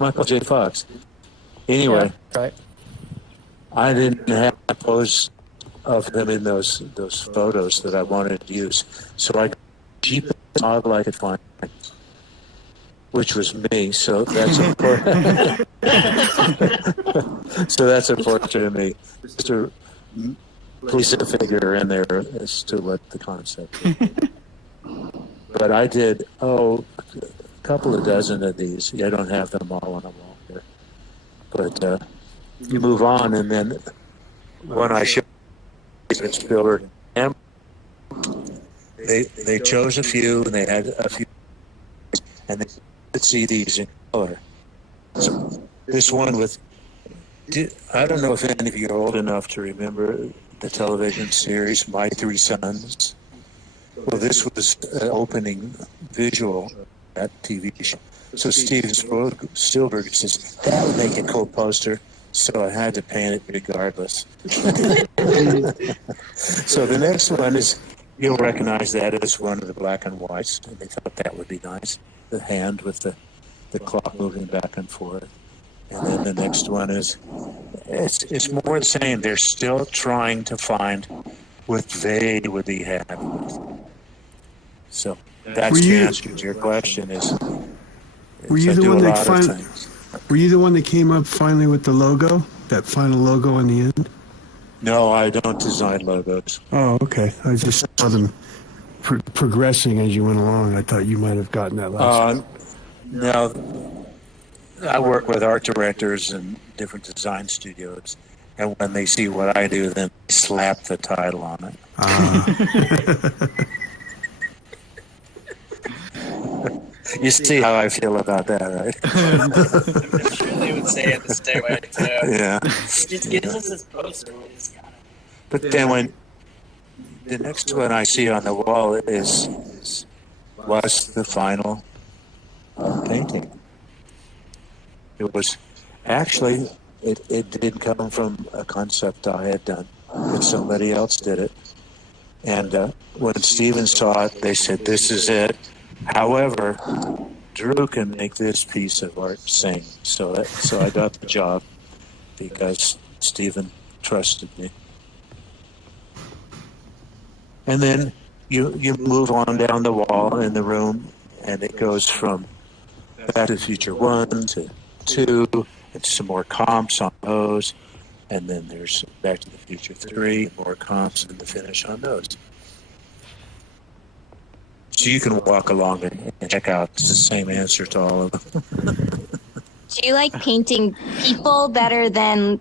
Michael J. Fox. Anyway, Yeah, right. I didn't have a pose of them in those photos that I wanted to use, so I got the cheapest model I could find, which was me. So that's a so that's a portrait of me. Just to place a figure in there as to what the concept is. But I did a couple of dozen of these. I don't have them all on the wall here, but you move on, and then when I showed Spielberg, they chose a few, and they had a few, and they could see these in color. So this one with, I don't know if any of you are old enough to remember the television series My Three Sons. Well, this was an opening visual of that TV show. So Steven Spielberg says, that would make a cool poster. So I had to paint it regardless. So the next one is, you'll recognize that as one of the black and whites. And they thought that would be nice. The hand with the clock moving back and forth. And then the next one is, it's more the same. They're still trying to find what they would be happy with. So that's the answer to your question is, were you the one that came up finally with the logo, that final logo on the end? No, I don't design logos. Oh, okay. I just saw them progressing as you went along. I thought you might have gotten that last. No, I work with art directors and different design studios, and when they see what I do, then they slap the title on it. You see how I feel about that, right? I'm sure they would say at the stairway, too. Yeah. It just gives us this poster. But then when the next one I see on the wall was the final painting. It was actually, it did come from a concept I had done, but somebody else did it. And when Steven saw it, they said, this is it. However, Drew can make this piece of art sing. So I got the job because Steven trusted me. And then you move on down the wall in the room, and it goes from Back to the Future 1 to 2, and some more comps on those. And then there's Back to the Future 3, more comps, and the finish on those. So you can walk along and check out. It's the same answer to all of them. Do you like painting people better than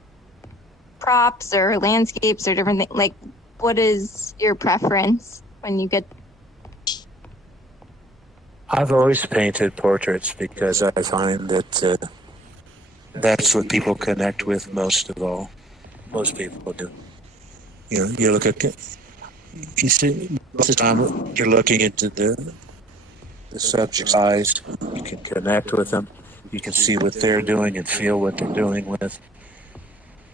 props or landscapes or different things? Like, what is your preference when you get... I've always painted portraits because I find that that's what people connect with most of all. Most people do. You know, you look at... You see, most of the time you're looking into the subject's eyes. You can connect with them. You can see what they're doing and feel what they're doing with.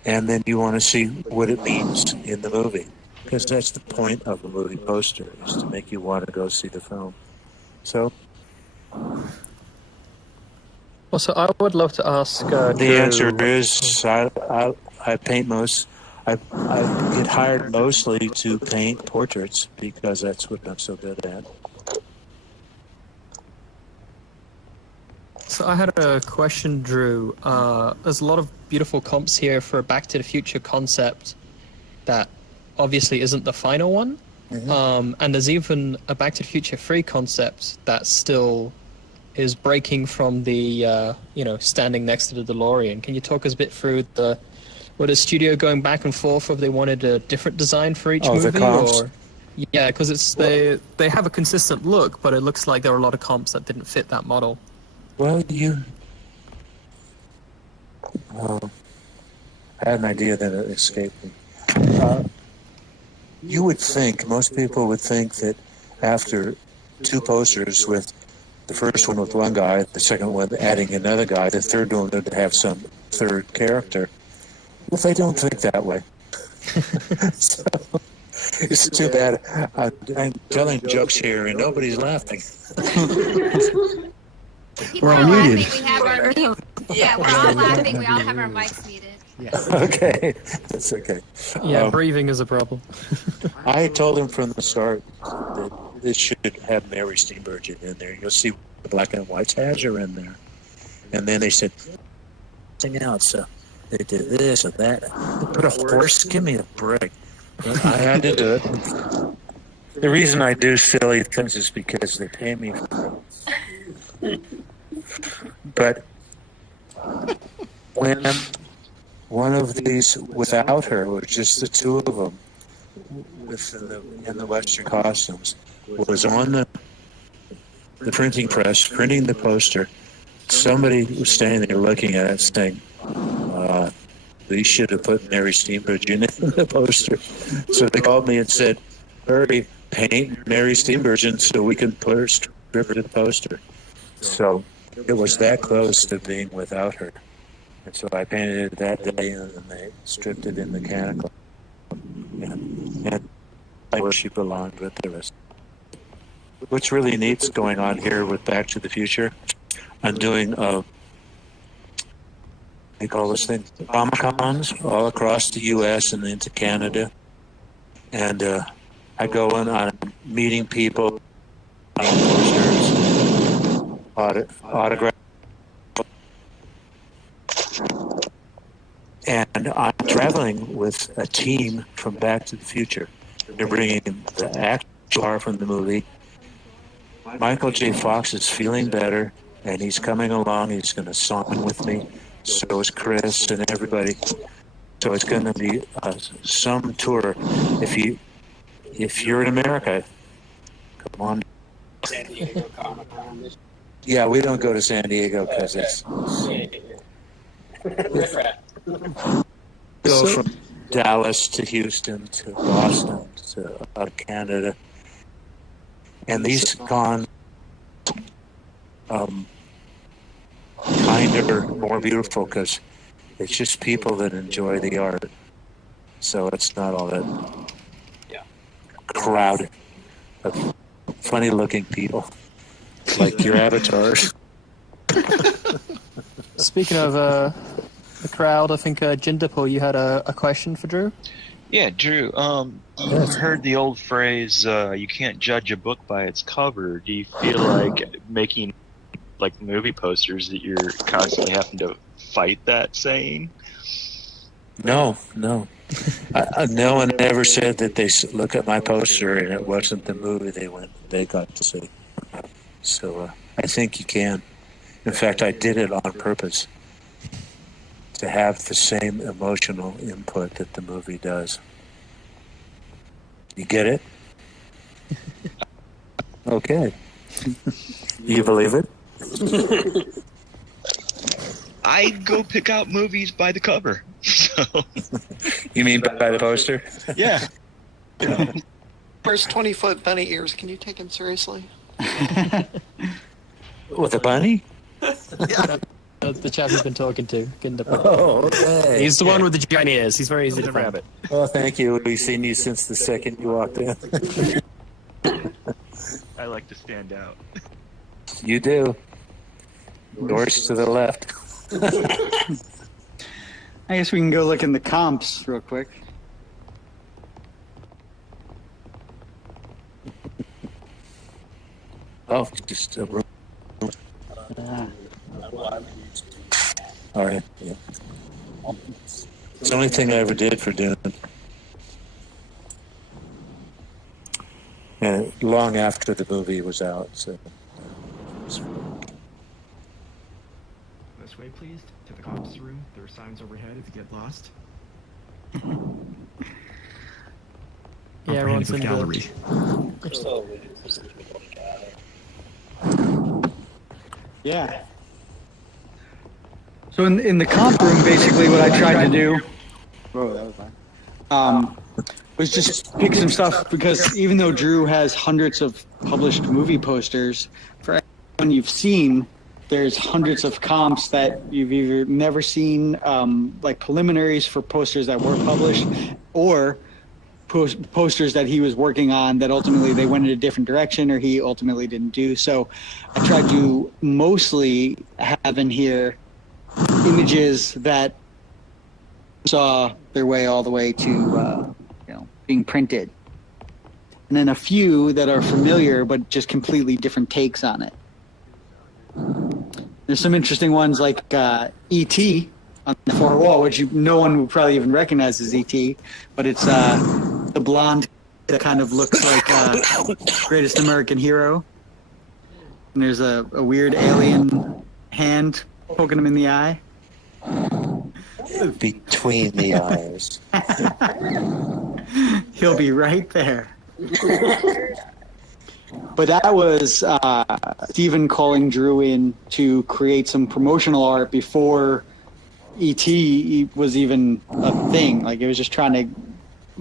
And then you want to see what it means in the movie. Because that's the point of a movie poster, is to make you want to go see the film. So... Well, so I would love to ask... the answer is I paint most... I get hired mostly to paint portraits because that's what I'm so good at. So I had a question, Drew. There's a lot of beautiful comps here for a Back to the Future concept that obviously isn't the final one. Mm-hmm. And there's even a Back to the Future 3 concept that still is breaking from the, standing next to the DeLorean. Can you talk us a bit through the studio going back and forth if they wanted a different design for each movie? The comps? Or yeah, because they have a consistent look, but it looks like there are a lot of comps that didn't fit that model. Well, I had an idea that it escaped me. You would think, most people would think that after two posters with the first one with one guy, the second one adding another guy, the third one would have some third character. Well, they don't think that way. So, it's too bad. I'm telling jokes here and nobody's laughing. We're all muted. Yeah, we're all laughing. We all have our mics muted. Okay, that's okay. Yeah, breathing is a problem. I told him from the start that it should have Mary Steenburgen in there. You'll see the black and white tabs are in there. And then they said, something else. So they did this and that. They put a horse. Give me a break. But I had to do it. The reason I do silly things is because they pay me for it. But when one of these without her, was just the two of them, in the Western costumes, was on the printing press, printing the poster. Somebody was standing there looking at it saying, we should have put Mary Steenburgen in the poster. So they called me and said, hurry, paint Mary Steenburgen so we can put her strip to the poster. So it was that close to being without her. And so I painted it that day, and then they stripped it in mechanical. And I where she belonged with the rest. What's really neat's going on here with Back to the Future. I'm doing, they call this thing, Comic-Cons all across the U.S. and into Canada. And I go in, I'm meeting people, posters, autographs. And I'm traveling with a team from Back to the Future. They're bringing the actual car from the movie. Michael J. Fox is feeling better, and he's coming along. He's going to song with me. So is Chris and everybody. So it's going to be some tour. If you're in America, come on. San Diego Comic-Con. Yeah, we don't go to San Diego because it's... Go from Dallas to Houston to Boston to Canada. And these cons kind of more beautiful because it's just people that enjoy the art. So it's not all that crowd of funny-looking people like your avatars. Speaking of the crowd, I think Jindapur, you had a question for Drew? Yeah, Drew, you've heard the old phrase, you can't judge a book by its cover. Do you feel like making like movie posters that you're constantly having to fight that saying? No. No one ever said that they look at my poster and it wasn't the movie they got to see. So I think you can. In fact, I did it on purpose to have the same emotional input that the movie does. You get it? Okay. You believe it? I go pick out movies by the cover. So. You mean by the poster? Yeah. Where's 20-foot bunny ears? Can you take him seriously? With a bunny? Yeah. The chap you've been talking to. Oh, okay. He's the one with the giant ears. He's very easy to find. Oh, thank you. We've seen you since the second you walked in. I like to stand out. You do. Doors to the left. I guess we can go look in the comps real quick. Oh, just a room. All right. Yeah. It's the only thing I ever did for Dune. And long after the movie was out. So. This way, please, to the cops room. There are signs overhead if you get lost. Yeah, everyone's in the gallery. Yeah. So in the comp room, basically what I tried to do was just pick some stuff, because even though Drew has hundreds of published movie posters, for everyone you've seen, there's hundreds of comps that you've either never seen, like preliminaries for posters that were published, or posters that he was working on that ultimately they went in a different direction or he ultimately didn't do. So I tried to mostly have in here images that saw their way all the way to being printed, and then a few that are familiar but just completely different takes on it. There's some interesting ones like E.T. on the far wall, which no one would probably even recognize as E.T., but it's the blonde that kind of looks like Greatest American Hero. And there's a weird alien hand poking him in the eye. Between the eyes. He'll be right there. But that was Steven calling Drew in to create some promotional art before E.T. was even a thing. Like, it was just trying to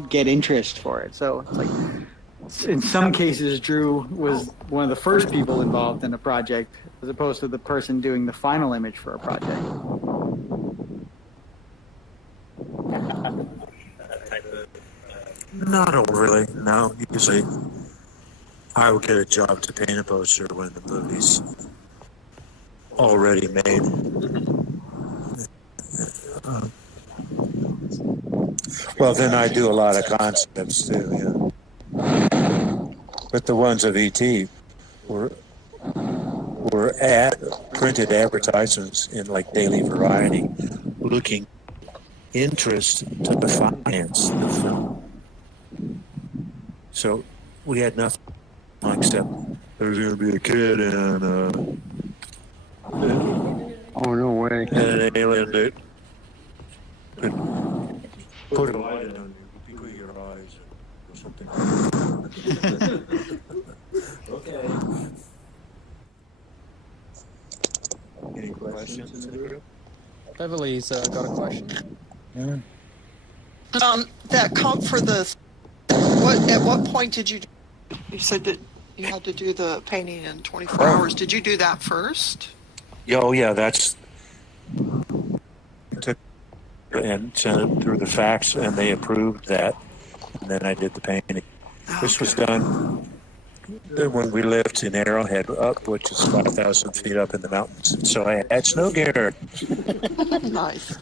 get interest for it. So it's like, in some cases, Drew was one of the first people involved in a project, as opposed to the person doing the final image for a project. Not really. No, usually I will get a job to paint a poster when the movie's already made. Well, then I do a lot of concepts too. Yeah. But the ones of ET were printed advertisements in like Daily Variety, looking interest to finance the film. So we had nothing except there's going to be a kid and oh no way, and an alien that could put a light on you between your eyes or something. Okay. Any questions? Beverly's got a question. Yeah. That comp for the at what point did you? You said that you had to do the painting in 24 hours. Did you do that first? Oh yeah, that's took and sent it through the fax, and they approved that, and then I did the painting. This was done when we lived in Arrowhead, which is 5,000 feet up in the mountains. So I had snow gear. Nice.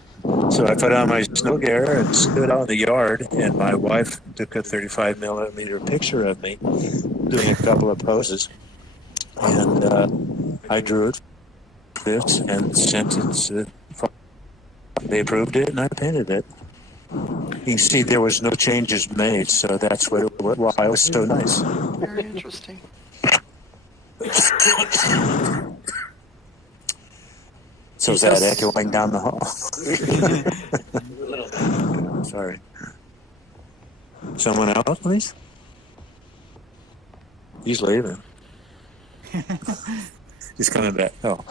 So I put on my snow gear and stood out in the yard, and my wife took a 35 millimeter picture of me doing a couple of poses, and I drew it this and sent it. They approved it, and I painted it. You can see there was no changes made, so that's why it was so nice. Very interesting. So is that echoing down the hall? Sorry. Someone else, please? He's leaving. He's coming back. Oh.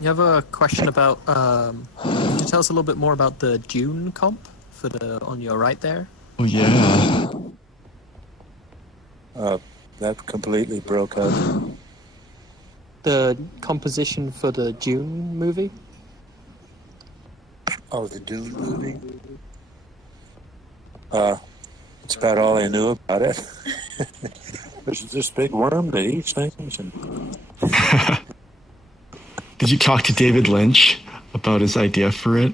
You have a question about, could you tell us a little bit more about the Dune comp for the on your right there? Oh, yeah. That completely broke up. The composition for the Dune movie? Oh, the Dune movie? It's about all I knew about it. There's this big worm that eats things. And... Did you talk to David Lynch about his idea for it?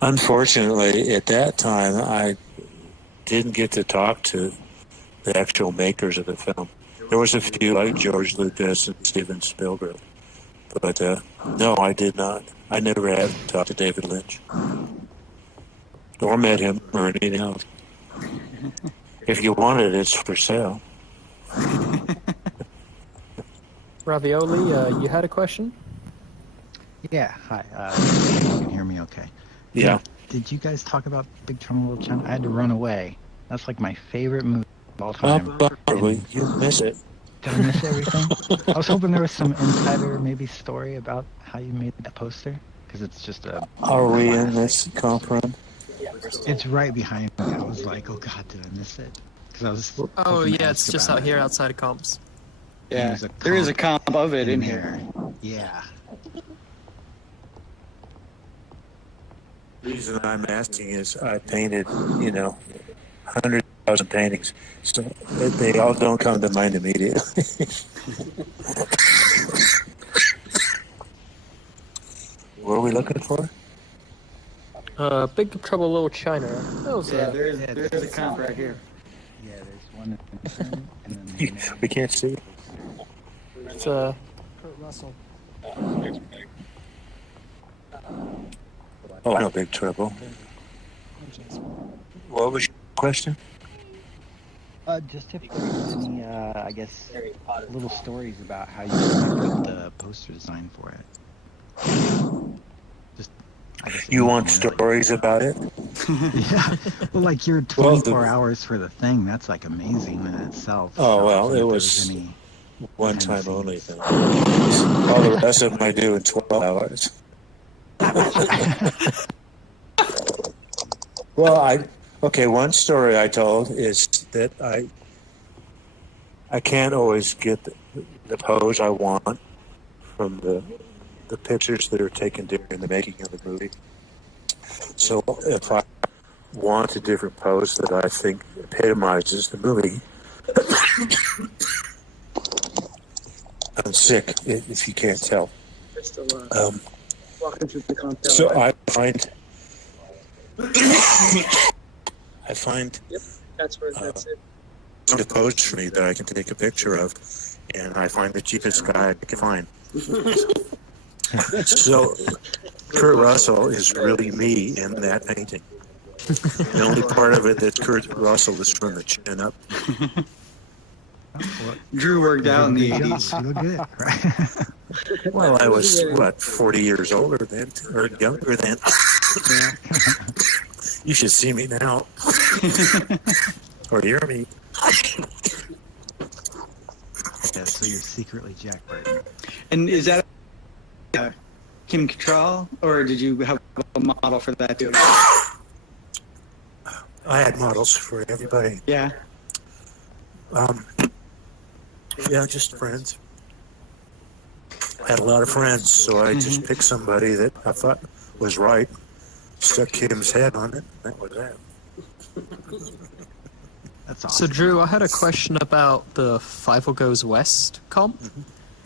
Unfortunately, at that time, I didn't get to talk to the actual makers of the film. There was a few like George Lucas and Steven Spielberg, but no, I did not. I never have talked to David Lynch or met him or anything else. If you want it, it's for sale. Ravioli, you had a question? Yeah, hi. You can hear me okay. Yeah. Did you guys talk about Big Trouble in Little China? I had to run away. That's like my favorite movie of all time. You miss it. Did I miss everything? I was hoping there was some insider maybe story about how you made that poster, because it's just a... Are we in this comp run? It's right behind me. I was like, oh god, did I miss it? Because I was... Oh yeah, it's just out here outside of comps. Yeah, there is a comp of it in here. Yeah. The reason I'm asking is I painted, 100,000 paintings, so they all don't come to mind immediately. What are we looking for? Big Trouble Little China. That was there's a comp right here. Yeah, there's one intern, and then the We can't see. it's Kurt Russell. Oh, I know Big Trouble. What was your question? Just if there's any, I guess, little stories about how you came up with the poster design for it. Just, I guess. You want stories about it? Yeah. Well, like your 24 hours for the thing, that's like amazing in itself. Oh, So well, if it there was any one behind the time only scenes. thing. All the rest of them I do in 12 hours. Well, one story I told is that I can't always get the pose I want from the pictures that are taken during the making of the movie. So if I want a different pose that I think epitomizes the movie, I'm sick, if you can't tell. So I find Yep, that's it. a pose for me that I can take a picture of, and I find the cheapest guy I can find. So Kurt Russell is really me in that painting. The only part of it that Kurt Russell is from the chin up. Drew worked out in the Good job. 80s. You look good. Right? Well, I was, 40 years older then, or younger then. You should see me now. Or hear me. Yeah, so you're secretly Jack Burton. And is that Kim Cattrall, or did you have a model for that too? I had models for everybody. Yeah. Yeah, just friends. I had a lot of friends, so I just picked somebody that I thought was right, stuck Kim's head on it, and that was that. That's awesome. So, Drew, I had a question about the Fievel Goes West comp.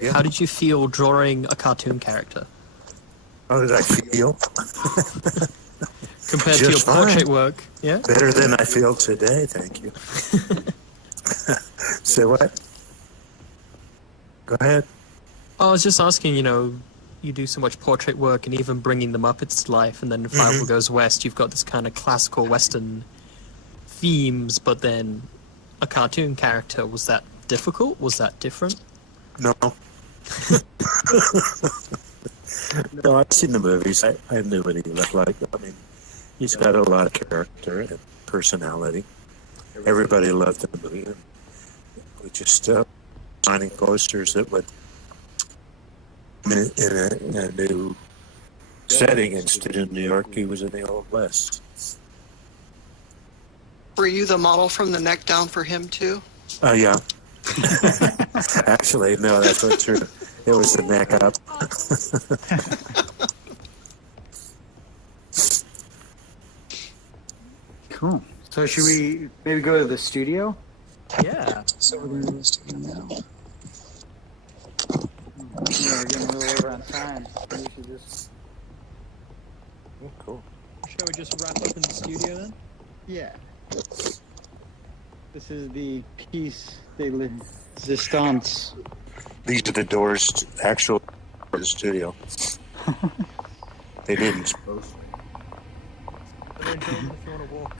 Yeah. How did you feel drawing a cartoon character? How did I feel? Compared to your Just portrait fine. work, yeah? Better than I feel today, thank you. Say what? Go ahead. I was just asking, you do so much portrait work and even bringing the Muppets to life, and then in Fievel Goes West, you've got this kind of classical Western themes, but then a cartoon character. Was that difficult? Was that different? No. No, I've seen the movies. I knew what he looked like. I mean, he's got a lot of character and personality. Everybody loved the movie. We just signing posters that would in a new setting. Instead of New York, he was in the Old West. Were you the model from the neck down for him too? Oh, yeah. Actually, no, that's not true. It was the neck up. Cool. So should we maybe go to the studio? Yeah. So we're going to the studio now. Yeah, we're getting a little over on time. We should just... Cool. Shall we just wrap up in the studio then? Yeah. This is the piece de resistance. These are the doors to actual for the studio. They didn't. If you want to walk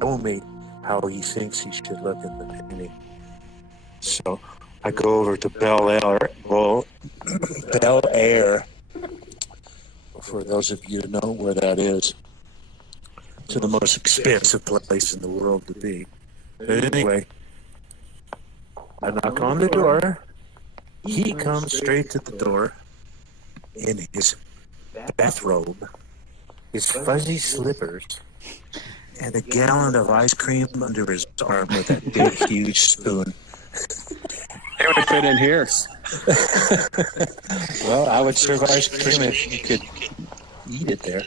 show me how he thinks he should look in the painting. So I go over to Bel Air, for those of you who know where that is, to the most expensive place in the world to be. But anyway, I knock on the door. He comes straight to the door in his bathrobe, his fuzzy slippers, and a gallon of ice cream under his arm with that big, huge spoon. It would fit in here. Well, I would serve ice cream if you could eat it there.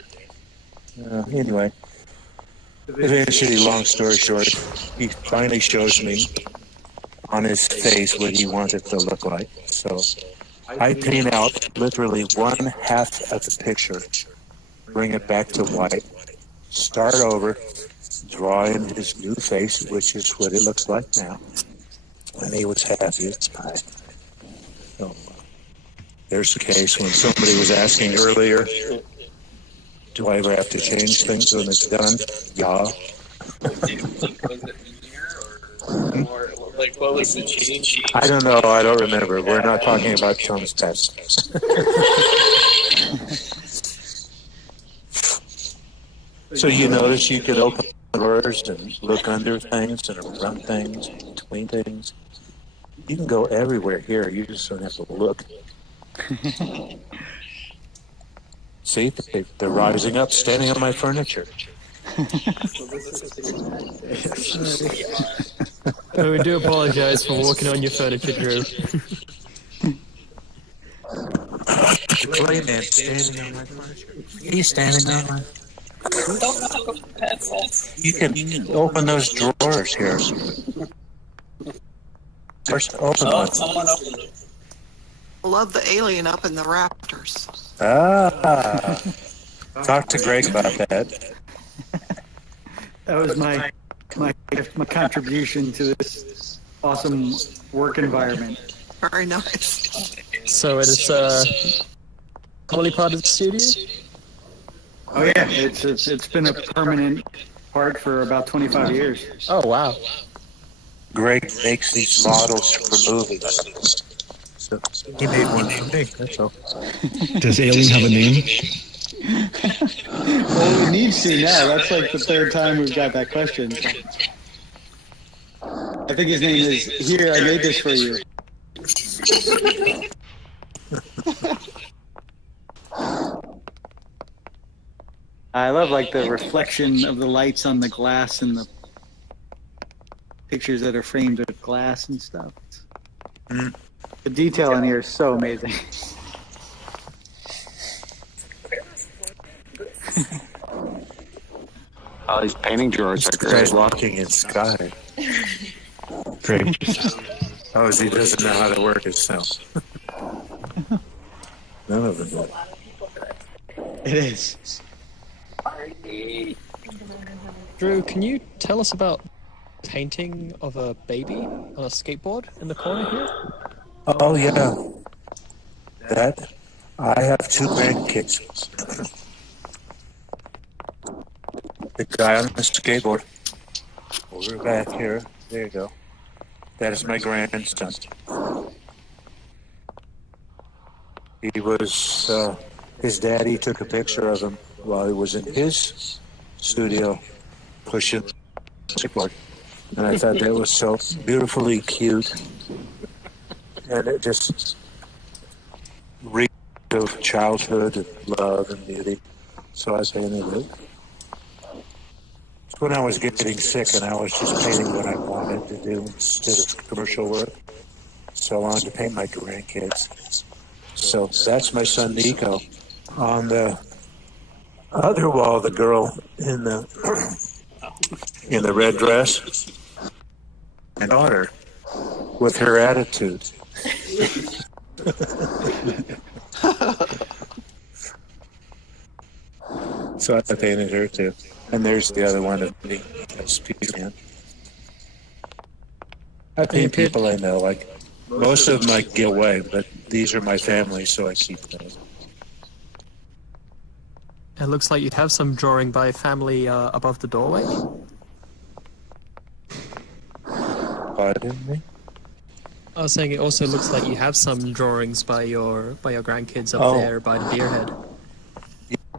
Anyway, eventually, long story short, he finally shows me on his face what he wants it to look like. So I paint out literally one half of the picture, bring it back to white, start over, draw in his new face, which is what it looks like now. And he was happy as pie. So there's the case. When somebody was asking earlier, do I ever have to change things when it's done? Yeah. Like, what was the change? I don't know. I don't remember. We're not talking about Tom's test. So you notice you could open doors and look under things and around things, between things. You can go everywhere here. You just don't have to look. See, they're rising up, standing on my furniture. Oh, we do apologize for walking on your furniture, Drew. The Clayman standing on my furniture. He's standing on my... You can open those drawers here. First, open one. I love the alien up in the rafters. Ah. Talk to Greg about that. That was my contribution to this awesome work environment. Very nice. So it is probably part of the studio? Oh yeah, it's been a permanent part for about 25 years. Oh wow. Greg makes these models for movies. So he made one for me, that's all. Does Alien have a name? Well, we need to now. That's like the third time we've got that question. I think his name is, here, I made this for you. I love like the reflection of the lights on the glass and the pictures that are framed with glass and stuff. The detail in here is so amazing. Oh, these painting drawers are This guy's great. walking in sky. Greg. Oh, he doesn't know how to work himself. None of them do. It is. Drew, can you tell us about painting of a baby on a skateboard in the corner here? Oh, yeah. That, I have two grandkids. The guy on the skateboard. Over back here. There you go. That is my grandson. He was, his daddy took a picture of him while he was in his studio pushing the skateboard. And I thought that was so beautifully cute. And it just reeked of childhood and love and beauty. So I painted it. When I was getting sick and I was just painting what I wanted to do instead of commercial work. So I wanted to paint my grandkids. So that's my son Nico. On the other wall, the girl in the red dress, my daughter, with her attitude. So I painted her too. And there's the other one of me. That's Peter. I paint people I know. Like most of them I get away, but these are my family, so I keep them. It looks like you'd have some drawing by family above the doorway. Pardon me? I was saying it also looks like you have some drawings by your grandkids up Oh. there by the deer head.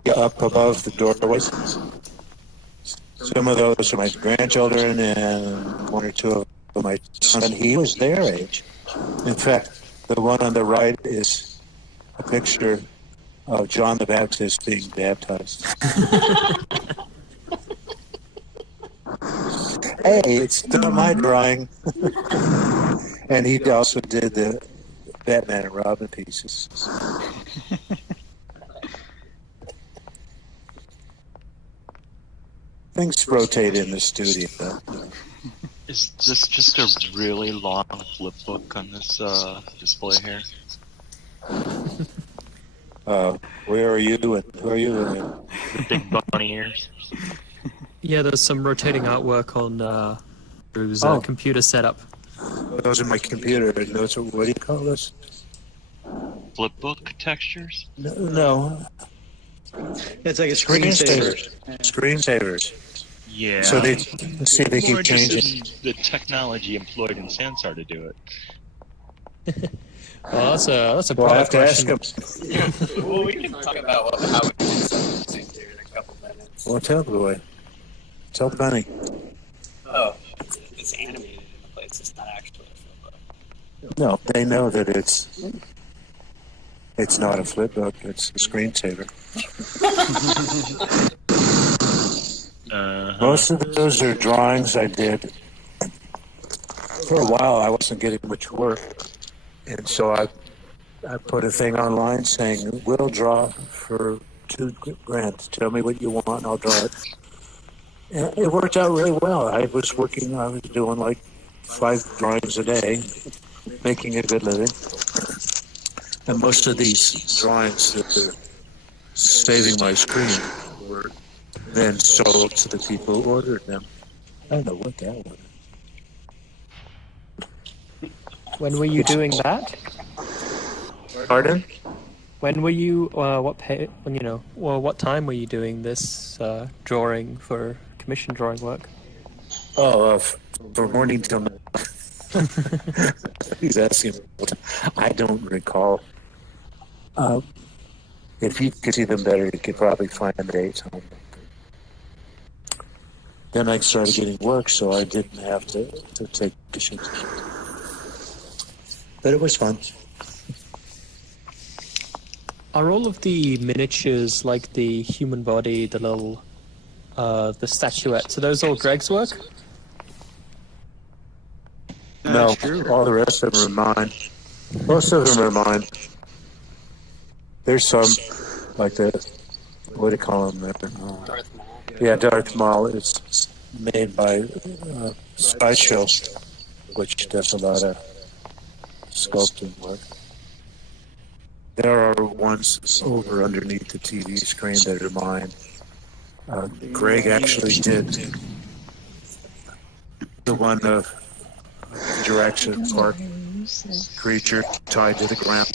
Yeah, up above the doorways. Some of those are my grandchildren, and one or two of my son. He was their age. In fact, the one on the right is a picture of John the Baptist being baptized. Hey, it's still my drawing. And he also did the Batman and Robin pieces. Things rotate in the studio. Is this just a really long flip book on this display here? Where are you? And who are you? The big bunny ears. Yeah, there's some rotating artwork on Drew's computer setup. Those are my computer. Those are, what do you call this? Flip book textures? No. It's like a screensaver. Screensavers. Yeah. So they see they More keep changing. interested in the technology employed in Sansar to do it. Well, that's a Well, I have product to ask question. him. Well, we can talk about how we do something here in a couple minutes. Well, tell the boy. Tell the bunny. Oh, it's animated in the place. It's not actually a flip book. No, they know that it's not a flip book. It's a screensaver. Most of those are drawings I did. For a while, I wasn't getting much work, and so I put a thing online saying, "We'll draw for $2,000. Tell me what you want, and I'll draw it." And it worked out really well. I was doing like 5 drawings a day, making a good living. And most of these drawings that are saving my screen were then sold to the people who ordered them. I don't know what that was. When were you doing that? Pardon? When were you? What time were you doing this drawing for commission drawing work? Oh, from morning till night. He's asking. I don't recall. If you could see them better, you could probably find the dates on them. Then I started getting work, so I didn't have to take commissions. But it was fun. Are all of the miniatures, like the human body, the little, the statuettes, are those all Greg's work? No, all the rest of them are mine. Most of them are mine. There's some, like the, what do you call them? Darth Maul. Yeah, Darth Maul. It's made by Sideshow, which does a lot of sculpting work. There are ones over underneath the TV screen that are mine. Greg actually did the one of Jurassic Park creature tied to the ground.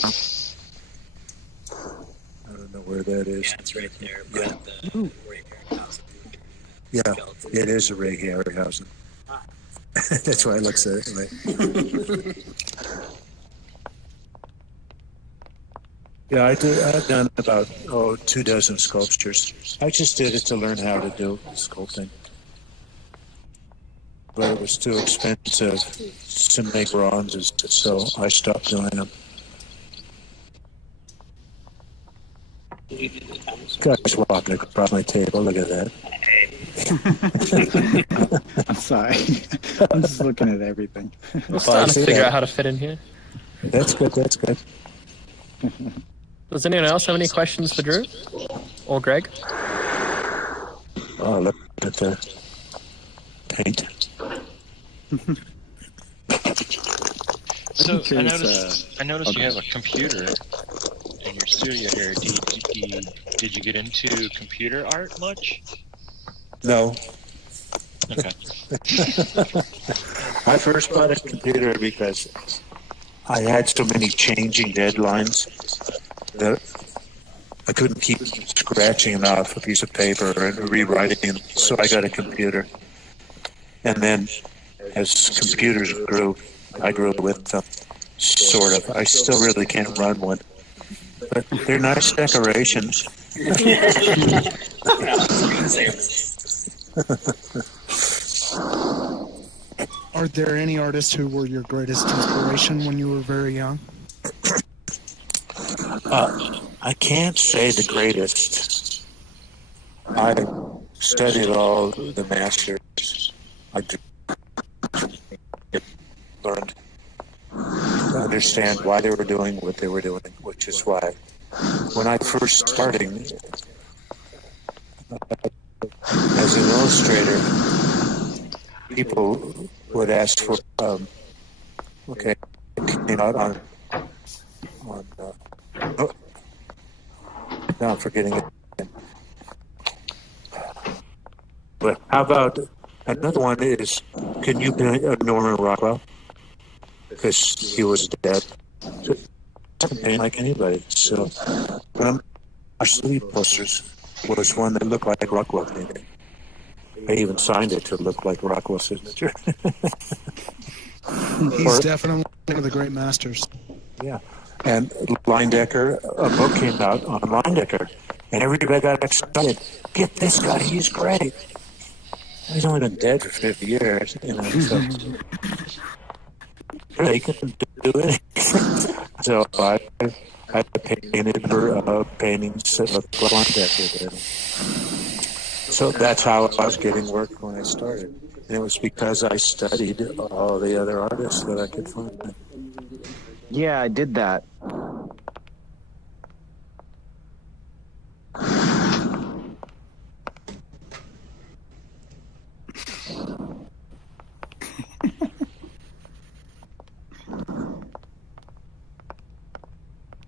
I don't know where that is. Yeah, it's right there. Yeah. But the Ray Harryhausen Yeah, skeleton. it is a Ray Harryhausen. That's why it looks that way. Yeah, I've done about 24 sculptures. I just did it to learn how to do sculpting. But it was too expensive to make bronzes, so I stopped doing them. Guys walking across my table, look at that. I'm sorry. I'm just looking at everything. We're starting to figure out how to fit in here. That's good, that's good. Does anyone else have any questions for Drew? Or Greg? Oh, look at the paint. So I noticed you have a computer in your studio here. Did you get into computer art much? No. Okay. I first bought a computer because I had so many changing deadlines that I couldn't keep scratching them off a piece of paper and rewriting them, so I got a computer. And then as computers grew, I grew with them, sort of. I still really can't run one, but they're nice decorations. Are there any artists who were your greatest inspiration when you were very young? I can't say the greatest. I studied all the masters. I learned to understand why they were doing what they were doing, which is why when I first started as an illustrator, people would ask for, okay, came out on now I'm forgetting it. But how about another one is, can you paint Norman Rockwell? Because he was dead. So, I can paint like anybody. So, our sleeve posters was one that looked like Rockwell painted. I even signed it to look like Rockwell's signature. He's definitely one of the great masters. Yeah. And Linedecker, a book came out on Linedecker, and everybody got excited. Get this guy, he's great. He's only been dead for 50 years, you know, so he couldn't do it. So I painted for paintings that looked like Linedecker did. So that's how I was getting work when I started. And it was because I studied all the other artists that I could find. Yeah, I did that.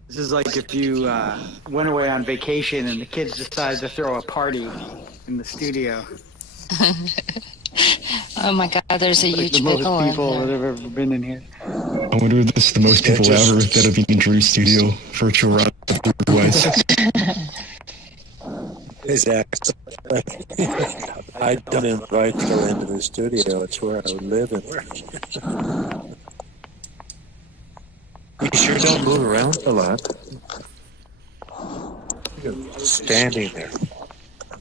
This is like if you went away on vacation and the kids decided to throw a party in the studio. Oh my God, there's a Like huge the most pickle people in that there. have ever been in here. I wonder if this is the most people ever that have been in Drew's studio virtual round-wise. Exactly. I don't invite to go into the studio. It's where I live and work. You sure don't move around a lot. You're standing there.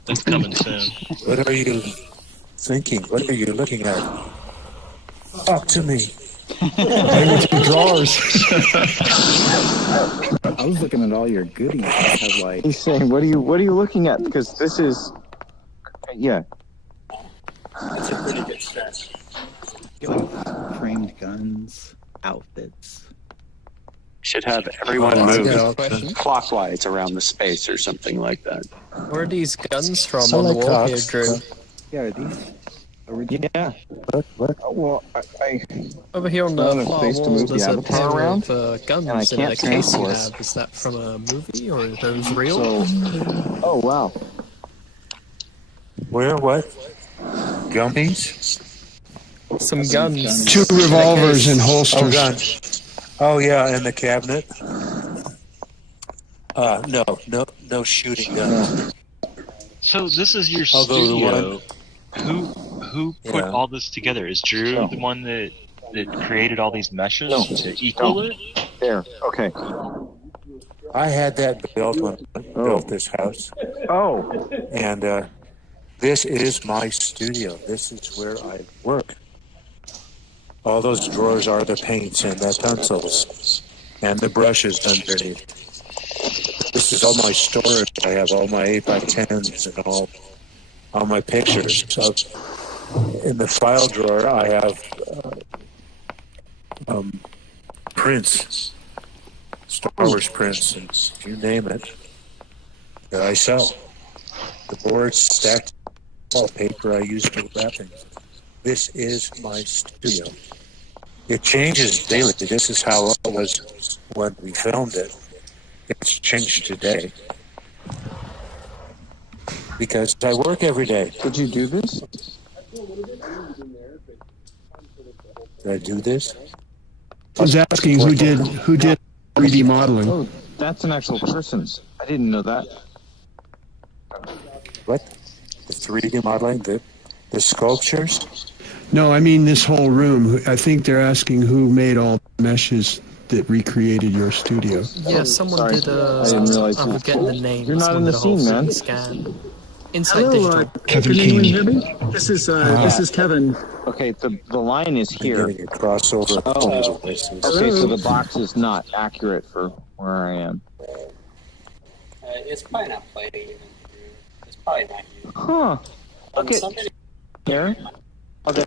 It's coming soon. What are you thinking? What are you looking at? Talk to me. Play with your drawers. I was looking at all your goodies. I had like, he's saying, "What are you looking at?" Because this is, yeah. That's a pretty good set. Framed guns, outfits. Should have everyone Oh, move that's a good question. clockwise around the space or something like that. Where are these guns from So on the like wall here, cops. Drew? Yeah, are these original? Yeah. What? Oh, well, I Over here on Not the enough far space to wall, move the there's a avatar pair around, of guns and I in a can't case you transport. have. Is that from a movie, or are those real? So, oh wow. Where? What? Gummies? Some guns. 2 revolvers and Oh, holsters. guns. Oh, yeah, in the cabinet. No shooting guns. So this is your Although the studio. Who put Yeah. all this together? Is Drew No. the one that created all these meshes No. to equal it? There. Okay. I had that built when I built this house. Oh. And this is my studio. This is where I work. All those drawers are the paints and the pencils and the brushes underneath. This is all my storage. I have all my 8x10s and all my pictures. So in the file drawer, I have prints, Star Wars prints, and you name it, that I sell. The boards stacked wallpaper I use to wrap things. This is my studio. It changes daily. This is how it was when we filmed it. It's changed today. Because I work every day. Did you do this? Did I do this? I was asking who did 3D modeling. Oh, that's an actual person. I didn't know that. What? The 3D modeling? The sculptures? No, I mean this whole room. I think they're asking who made all the meshes that recreated your studio. Yeah, someone did I didn't realize I'm forgetting the name. You're not Someone in the did a whole scene, man. 3D scan. Insight Hello, Digital. Kevin can anyone King. hear me? This is Kevin. Okay, the line is here. Getting a crossover of Oh, voices. okay, so the box is not accurate for where I am. It's probably not playing even. It's probably not you. Huh. Okay. Here? Okay.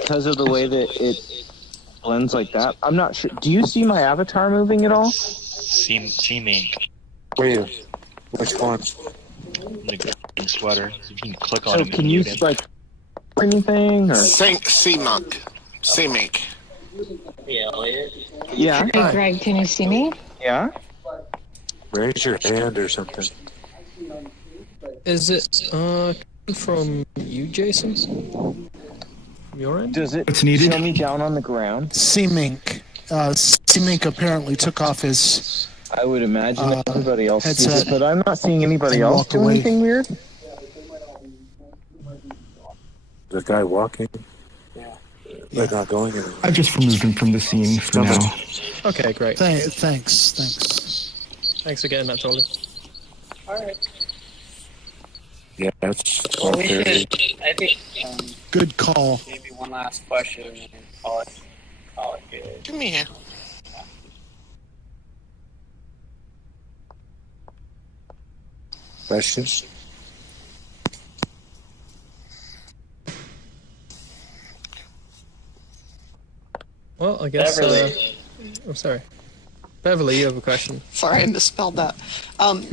Because of the way that it blends like that, I'm not sure. Do you see my avatar moving at all? See me. Where are you? Which one? The green sweater. You can click on So him. can you like anything or? C-Monk. C-Mink. Yeah, Elliot. Yeah. Hey, Greg, can you see me? Yeah. Raise your hand or something. Is it from you, Jason? From your end? Does it What's needed? show me down on the ground? C-Mink. C-Mink apparently took off his... I would imagine that everybody else sees headset it, but I'm not seeing anybody and else walk do away. anything weird. The guy walking. But not going anywhere. I've just removed him from the scene for now. Okay, great. Thanks. Thanks for getting that, Tolly. Alright. Yeah, that's Well, we should, 12:30. I think, Good call. maybe one last question and then call it good. Come here. Questions? Well, I guess. Beverly. I'm sorry. Beverly, you have a question. Sorry, I misspelled that.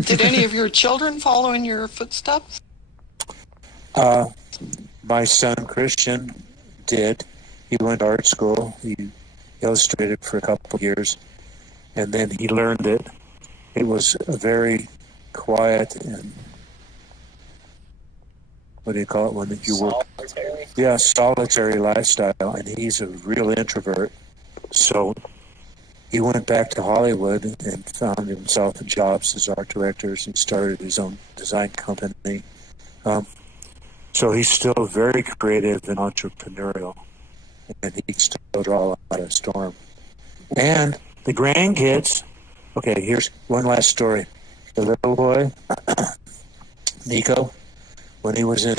Did any of your children follow in your footsteps? My son Christian did. He went to art school. He illustrated for a couple of years, and then he learned it. It was a very quiet and what do you call it when you work? Solitary. Yeah, solitary lifestyle, and he's a real introvert. So he went back to Hollywood and found himself jobs as art director. He started his own design company. So he's still very creative and entrepreneurial, and he can still draw out a storm. And the grandkids. Okay, here's one last story. The little boy, Nico, when he was in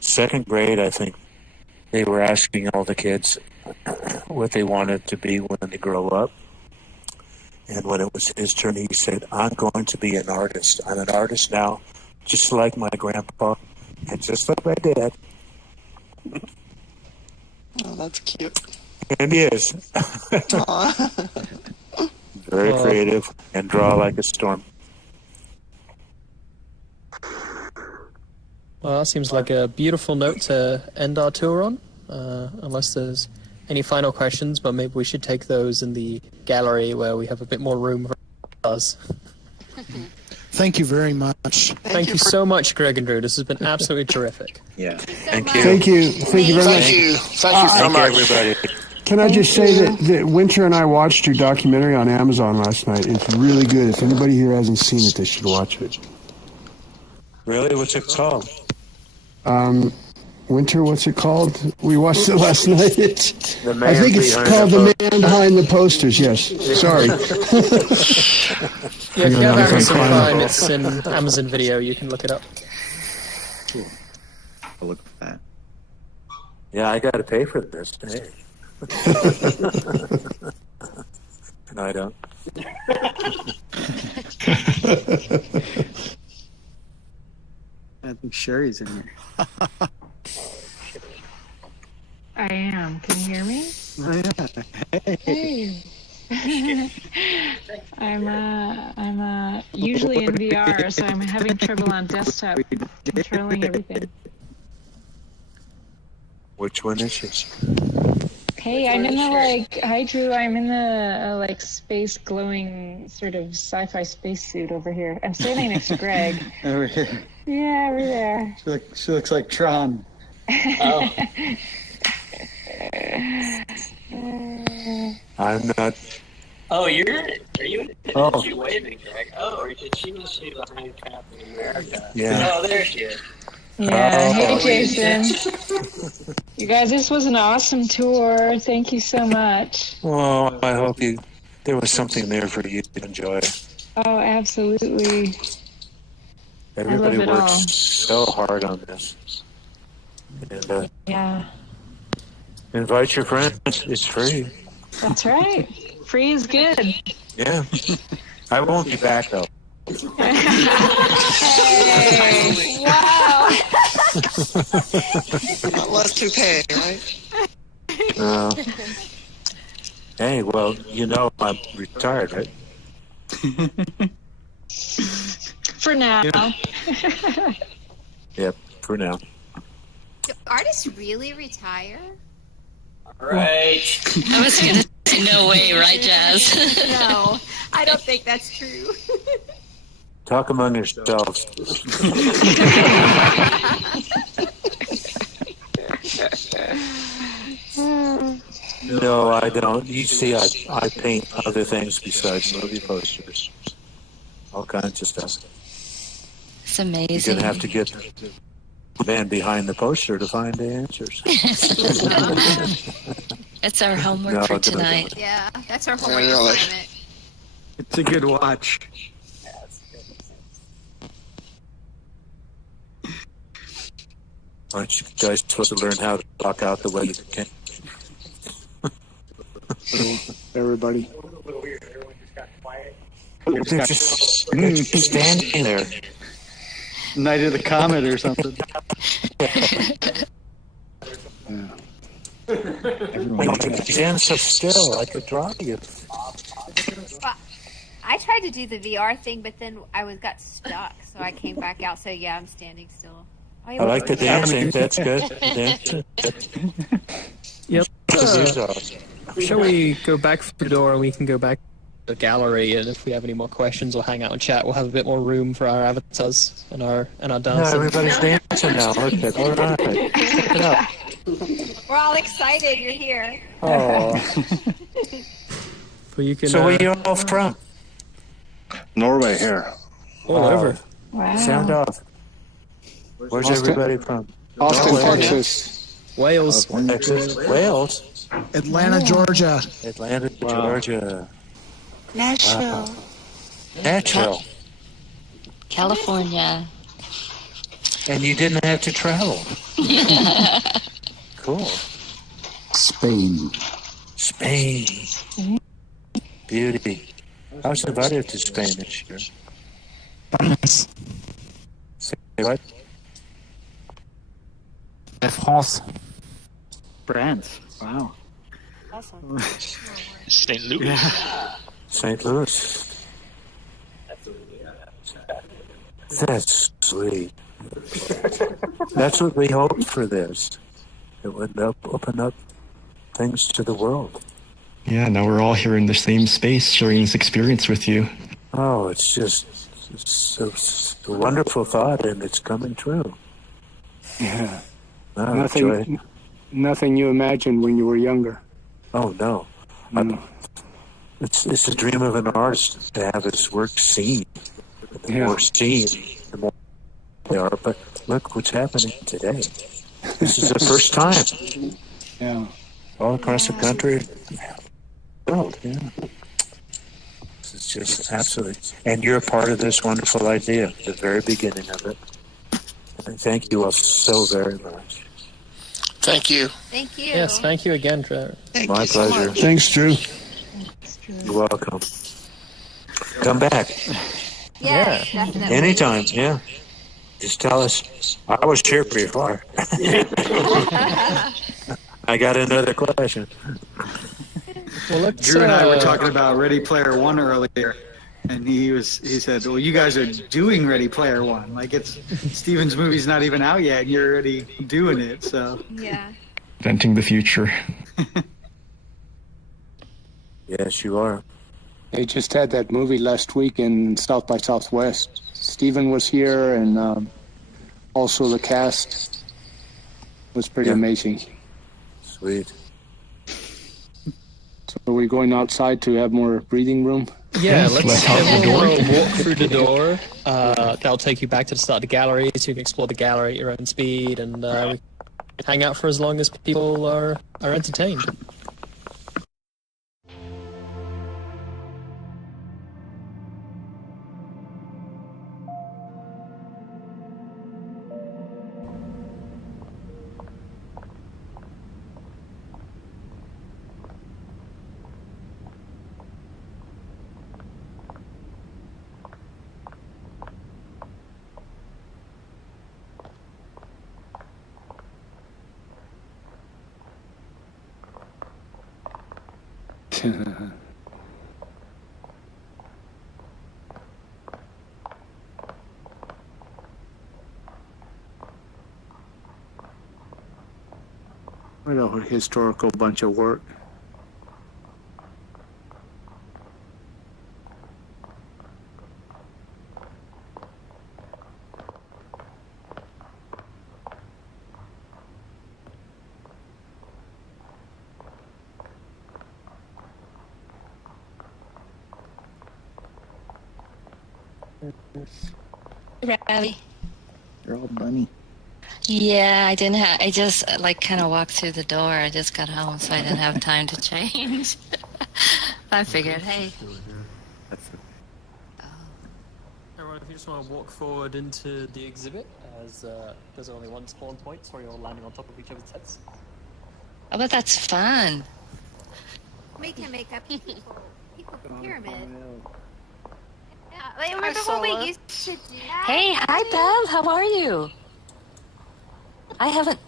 second grade, I think, they were asking all the kids what they wanted to be when they grow up. And when it was his turn, he said, I'm going to be an artist. I'm an artist now, just like my grandpa, and just like my dad. Oh, that's cute. And he is. Very creative and draw like a storm. Well, that seems like a beautiful note to end our tour on. Unless there's any final questions, but maybe we should take those in the gallery where we have a bit more room for us. Thank you very much. Thank you so much, Greg and Drew. This has been absolutely terrific. Yeah. Thank you very much. Thank you so much. Everybody. Can I just say that Winter and I watched your documentary on Amazon last night. It's really good. If anybody here hasn't seen it, they should watch it. Really? What's it called? Winter, what's it called? We watched it last night. The Man I think it's Behind called the The Man Behind the Posters, yes. Sorry. Yeah, if you have Amazon Prime, it's in Amazon Video. You can look it up. Cool. I'll look at that. Yeah, I got to pay for this. Hey. No, I don't. I think Sherry's in here. I am. Can you hear me? Oh, yeah. Hey. Hey. I'm usually in VR, so I'm having trouble on desktop controlling everything. Which one is she? Hey, I'm in the hi Drew, I'm in the space glowing sort of sci-fi spacesuit over here. I'm standing next to Greg. Over here. Yeah, over there. She looks like Tron. Oh. I'm not. Oh, are you Oh. she waving, Greg? Oh, or did she must be behind Captain America? Yeah. Oh, there she is. Yeah. Hey, Oh, Jason. You guys, this was an awesome tour. Thank you so much. Well, I hope there was something there for you to enjoy. Oh, absolutely. Everybody it works all. so hard on this. And Yeah. invite your friends. It's free. That's right. Free is good. Yeah. I won't be back, though. Hey. Wow. Less to pay, right? Hey, well, I'm retired, right? For now. Yep, for now. Do artists really retire? Right. I was gonna say no way, right, Jazz? No, I don't think that's true. Talk among yourselves. No, I don't. You see, I paint other things besides movie posters. All kinds of stuff. It's amazing. You're going to have to get the man behind the poster to find the answers. It's our homework for tonight. Yeah, that's our homework really. assignment. It's a good watch. Aren't you guys supposed to learn how to talk out the way you can? Everybody. They're just standing there. Night of the Comet or something. Stand so still, I could drop you. Well, I tried to do the VR thing, but then I got stuck, so I came back out. So yeah, I'm standing still. I like the dancing. That's good. Dancing. Yep. Shall we go back through the door and we can go back to the gallery? And if we have any more questions or hang out and chat, we'll have a bit more room for our avatars and our dancing. No, everybody's dancing now. Look at all right. Check it out. We're all excited you're here. Oh. So you can. So where are you all from? Norway here. All over. Wow. Sound off. Where's everybody from? Austin, Norway. Texas. Wales. Texas. Wales. Atlanta, Georgia. Atlanta, Georgia. Nashville. Nashville. California. And you didn't have to travel. Cool. Spain. Spain. Beauty. I was invited to Spain this year. Say what? France. France. Wow. Awesome. St. Louis. Yeah. St. Louis. That's sweet. That's what we hoped for this. It would open up things to the world. Yeah, now we're all here in the same space sharing this experience with you. Oh, it's a wonderful thought, and it's coming true. Yeah. Oh, joy. Nothing you imagined when you were younger. Oh, no. It's a dream of an artist to have his work seen. The more seen, the more they are. But look what's happening today. This is the first time. Yeah. All across the country. World, yeah. This is just absolutely. And you're a part of this wonderful idea, the very beginning of it. And thank you all so very much. Thank you. Thank you. Yes, thank you again, Trevor. My pleasure. Thanks, Drew. You're welcome. Come back. Yeah, definitely. Anytime, yeah. Just tell us. I was here before. I got another question. Well, Drew and I were talking about Ready Player One earlier, and he said, "Well, you guys are doing Ready Player One. Like Steven's movie's not even out yet, and you're already doing it." So yeah. Inventing the future. Yes, you are. They just had that movie last week in South by Southwest. Steven was here, and also the cast was pretty amazing. Sweet. So are we going outside to have more breathing room? Yeah, Yes, let's hop the door. everyone walk through the door. That'll take you back to the start of the gallery, so you can explore the gallery at your own speed, and we can hang out for as long as people are entertained. What a historical bunch of work. Ravi. You're all bunny. Yeah, I didn't have. I just like kind of walked through the door. I just got home, so I didn't have time to change. I figured, hey. Everyone, if you just want to walk forward into the exhibit, as there's only one spawn point, so you're all landing on top of each other's heads. Oh, but that's fun. We can make a people pyramid. Yeah, like, remember what we used to do? Hey, hi, Bev. How are you? I haven't.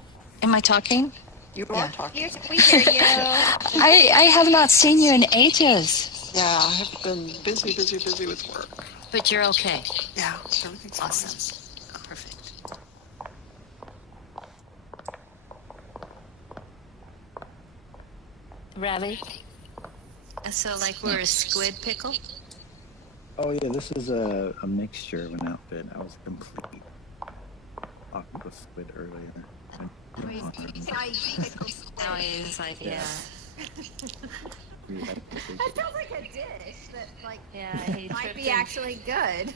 Am I talking? You are talking. We hear you. I have not seen you in ages. Yeah, I have been busy with work. But you're okay. Yeah, everything's awesome. Perfect. Ravi? So, like, we're a squid pickle? Oh yeah, this is a mixture of an outfit. I was a complete octopus squid earlier. Oh, he's like, yeah. That sounds like a dish that, like, he might be actually good.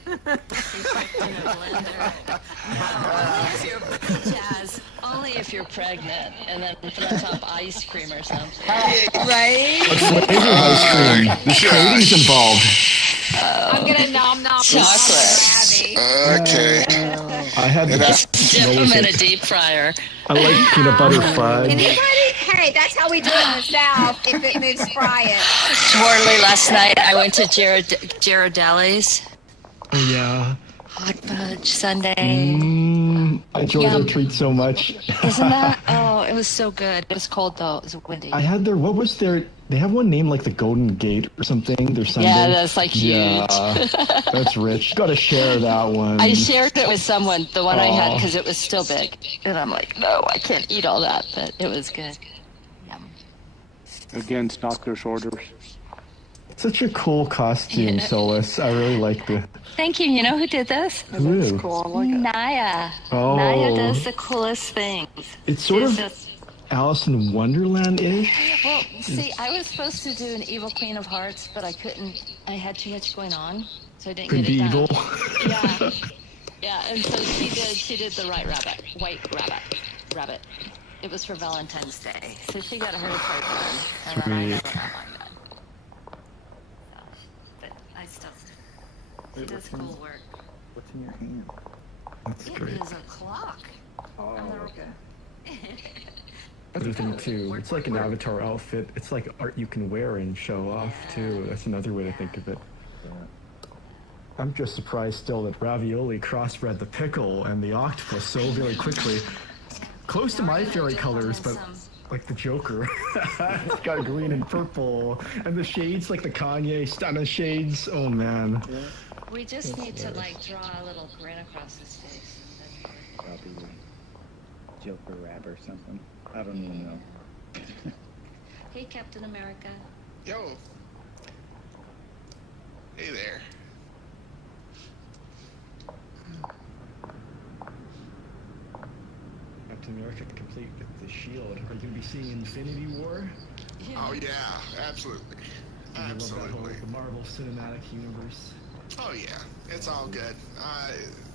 Jazz, only if you're pregnant, and then put on top ice cream or something. Right? What flavor of ice cream? There's coatings involved. I'm gonna nom chocolate. Okay. I had the Dip them in a deep fryer. I like peanut butter fudge. Anybody? Hey, that's how we do it in the South. If it moves, fry it. Totally. Last night I went to Girardelli's. Oh yeah. Hot fudge sundae. I enjoy their Yum. treats so much. Isn't that? Oh, it was so good. It was cold though. It was windy. I had their, what was their, they have one name like the Golden Gate or something. Their sundae. Yeah, that's like huge. Yeah, that's rich. Got to share that one. I shared it with someone, the one I had, Aw. because it was still big. And I'm like, no, I can't eat all that, but it was good. Against doctor's orders. Such a cool costume, Solus. I really like the. Thank you. You know who did this? Who? That's cool. I like it. Naya. Oh. Naya does the coolest things. It's sort She's of just- Alice in Wonderland-ish. Well, see, I was supposed to do an evil Queen of Hearts, but I couldn't. I had too much going on, so I didn't Could get it be done. evil. Yeah. Yeah, and so she did the white rabbit. It was for Valentine's Day, so she got her part done, and then I never got mine done. So, but I still, she Wait, does what's in- cool work. What's in your hand? That's great. It is a clock. Oh, okay. Other thing too, it's like an avatar outfit. It's like art you can wear and show off too. That's another way to think of it. I'm just surprised still that Ravioli crossbred the pickle and the octopus so very quickly. Close to my fairy colors, but like the Joker. It's got green and purple, and the shades like the Kanye stunner shades. Oh man. We just need to like draw a little grin across his face. Probably Joker Rab or something. I don't even know. Hey, Captain America. Yo. Hey there. Captain America complete with the shield. Are you going to be seeing Infinity War? Oh yeah, absolutely. Absolutely. The Marvel Cinematic Universe. Oh yeah, it's all good.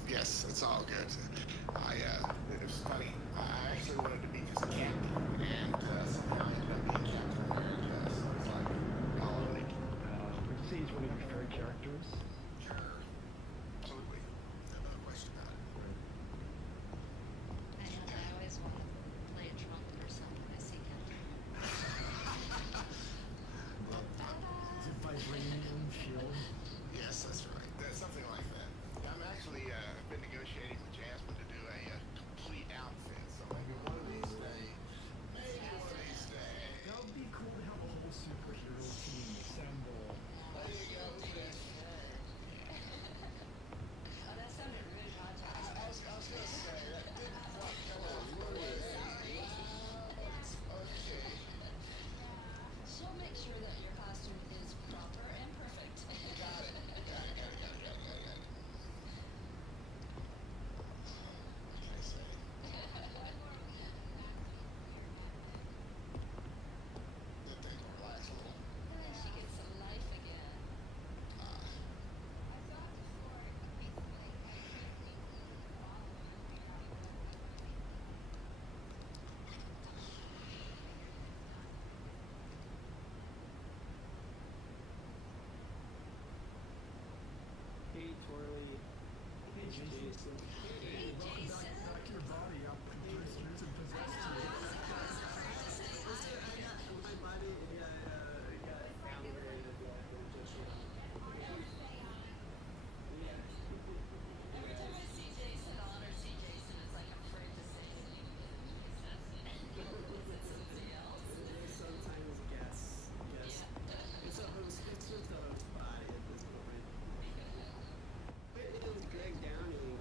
Yes, it's all good. It was funny. I actually wanted to be just captain, and somehow I ended up being Captain America. So it's like, oh, like, Would you say he's one of your favorite characters? sure, absolutely, no question about it. I always want to play a Trump or something when I see Captain. Is it vibranium shield? Yes, that's right. That's something like that. I'm actually been negotiating with Jasmine to do a complete outfit. So maybe one of these days. That would be cool to have a whole superhero team assemble. There you go. Oh, that sounded really hot. I was gonna say that didn't quite come out right. Okay. She'll make sure that your costume is proper and perfect. Got it. She gets some life again. Hey, Twirly. Hey, Jason. Hey, Jason. Back your body up. Bruce and possessed you. My body got downgraded. Every time I see Jason, I'll honor see Jason. It's like I'm afraid to say anything because he says it. Somebody else. Sometimes guess. It's a host. It's just a host body at this point. It was Greg Downing.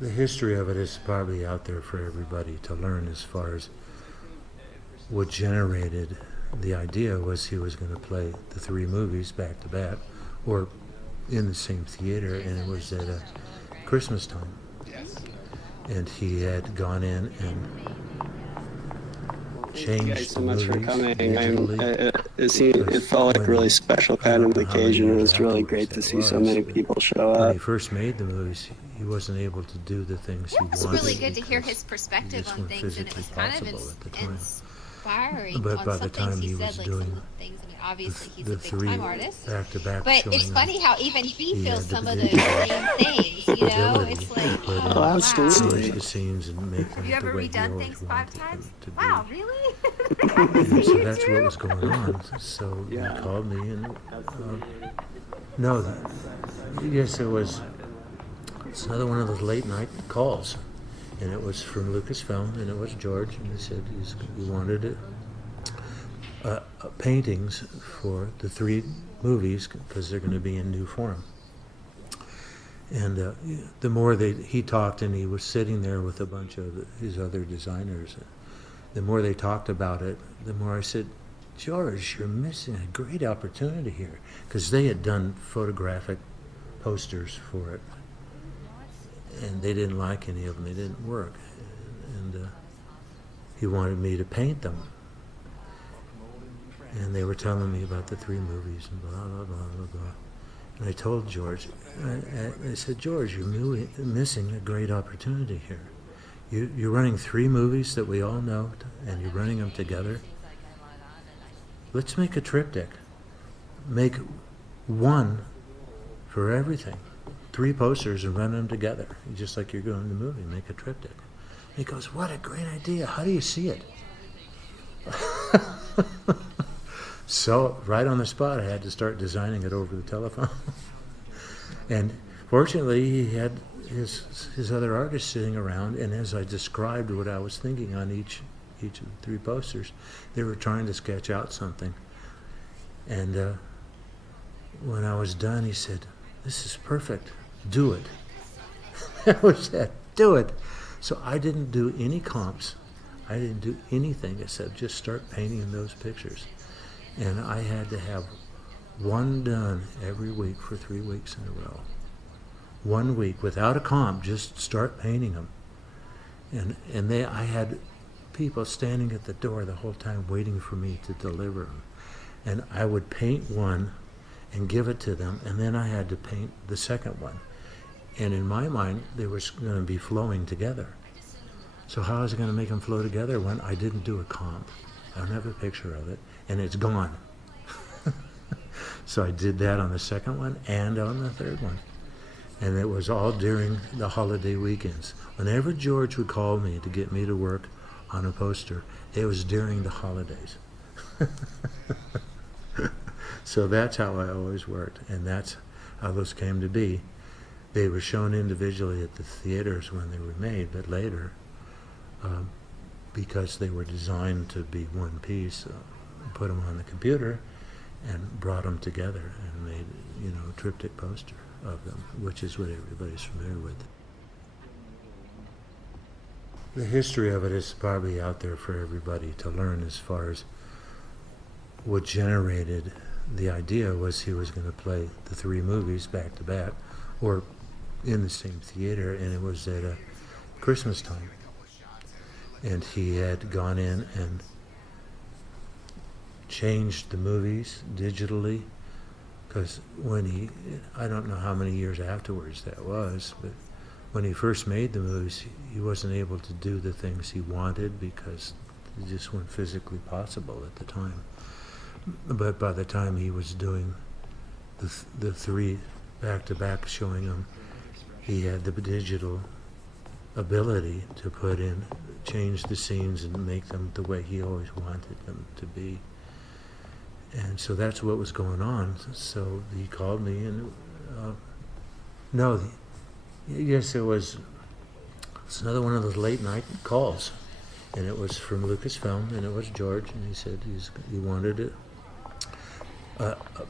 The history of it is probably out there for everybody to learn as far as what generated the idea was he was going to play the three movies back to back or in the same theater, and it was at Christmas time. And he had gone in and Thank you guys changed so the much for movies coming. digitally. It felt like really special kind of occasion. It was really great to see so many people show When up. he first made the movies, he wasn't able to do the things he It's wanted. really good to hear because his perspective just on weren't things, and it physically was kind of possible at the time. inspiring But on by some the time things he he was said, like some doing of the things. I mean, obviously he's the a big three time artist, back-to-back but it's showing funny how even he he feels had some the of those same things. You know, ability it's to like, put in oh, wow. change the scenes and make them Have you ever the way he redone always things 5 wanted times? them to be. Wow, really? And so that's what was going on. So he called me and no, yes, it was. It's another one of those late night calls, and it was from Lucasfilm, and it was George, and he said he wanted it, paintings for the three movies because they're going to be in new form. And the more he talked, and he was sitting there with a bunch of his other designers, the more they talked about it, the more I said, George, you're missing a great opportunity here, because they had done photographic posters for it, and they didn't like any of them. They didn't work, and he wanted me to paint them. And they were telling me about the three movies and blah, blah, blah, blah, blah. And I told George, I said, George, you're missing a great opportunity here. You're running three movies that we all know, and you're running them together. Let's make a triptych. Make one for everything. 3 posters and run them together, just like you're doing in the movie. Make a triptych. And he goes, what a great idea. How do you see it? So right on the spot, I had to start designing it over the telephone. And fortunately, he had his other artists sitting around, and as I described what I was thinking on each of the 3 posters, they were trying to sketch out something. And when I was done, he said, this is perfect. Do it. That was it. Do it. So I didn't do any comps. I didn't do anything except just start painting those pictures. And I had to have one done every week for 3 weeks in a row. 1 week without a comp, just start painting them. and I had people standing at the door the whole time waiting for me to deliver them. And I would paint one and give it to them, and then I had to paint the second one. And in my mind, they were going to be flowing together. So how was I going to make them flow together when I didn't do a comp? I don't have a picture of it, and it's gone. So I did that on the second one and on the third one. And it was all during the holiday weekends. Whenever George would call me to get me to work on a poster, it was during the holidays. So that's how I always worked, and that's how those came to be. They were shown individually at the theaters when they were made, but later, because they were designed to be one piece, put them on the computer and brought them together and made, a triptych poster of them, which is what everybody's familiar with. The history of it is probably out there for everybody to learn. As far as what generated the idea was, he was going to play the 3 movies back to back or in the same theater, and it was at a Christmas time. And he had gone in and changed the movies digitally, because I don't know how many years afterwards that was, but when he first made the movies, he wasn't able to do the things he wanted because they just weren't physically possible at the time. But by the time he was doing the 3 back-to-back, showing them, he had the digital ability to change the scenes and make them the way he always wanted them to be. And so that's what was going on. So he called me, and yes, it's another one of those late night calls, and it was from Lucasfilm, and it was George, and he said he wanted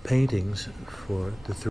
paintings for the 3.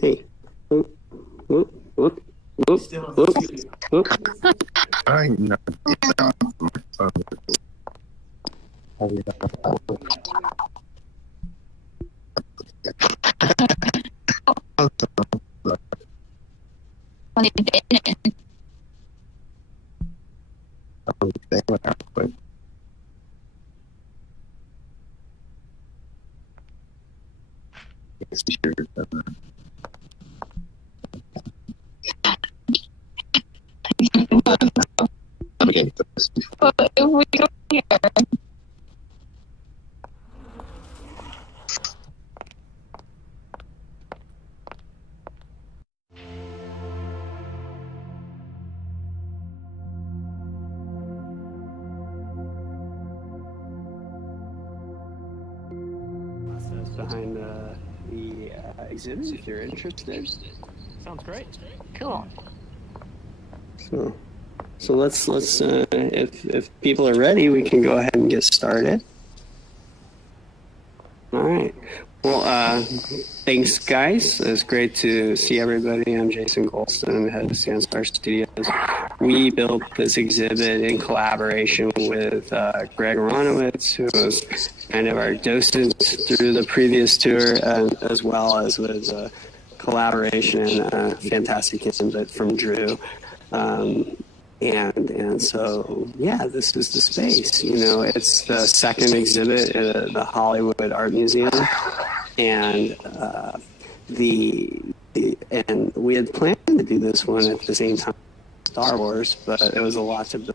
Hey. Whoop, whoop, whoop, whoop, whoop, whoop. I'm not. behind the exhibit if you're interested. Sounds great. Cool. So let's if people are ready, we can go ahead and get started. All right. Well, thanks, guys. It's great to see everybody. I'm Jason Golston, head of Sandstar Studios. We built this exhibit in collaboration with Greg Aronowitz, who was kind of our docent through the previous tour, as well as with collaboration, fantastic input from Drew. And so, yeah, this is the space. You know, it's the second exhibit at the Hollywood Art Museum, and and we had planned to do this one at the same time as Star Wars, but it was a lot to build